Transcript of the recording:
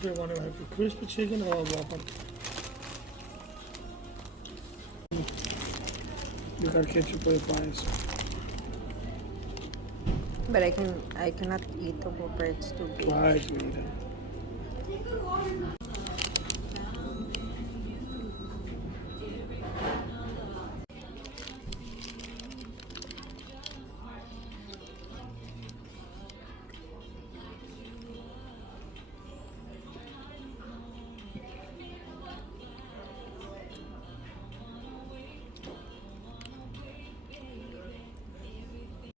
do you want to have the crispy chicken or Whopper? You got ketchup for your fries. But I cannot eat the Whopper. It's too big. Try to eat it.